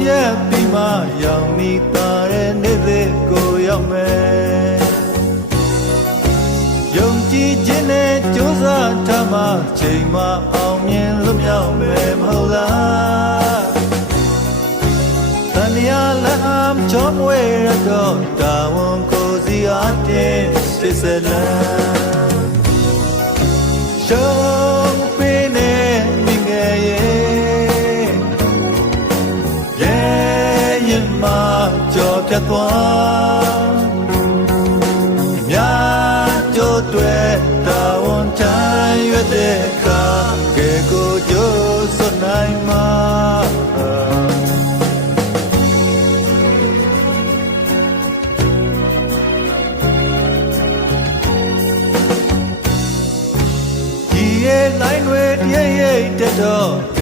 ပြတ်ပြီးမှရောက်မိသားတဲ့နေ့သေးကိုရောက်မယ်ယုံကြည်ခြင်းနဲ့ကြိုးစားထားမှချိန်မှအောင်မြင်လွတ်မြောက်မယ်မဟုတ်လားတန်ရာလမ်းချောမွေရတော့တာဝန်ကိုစီအားတင်စစ်စလန်ရှုံးပေးနေမိငယ်ရဲ့ရဲ့ရင်မကြော်ပြတ်သွား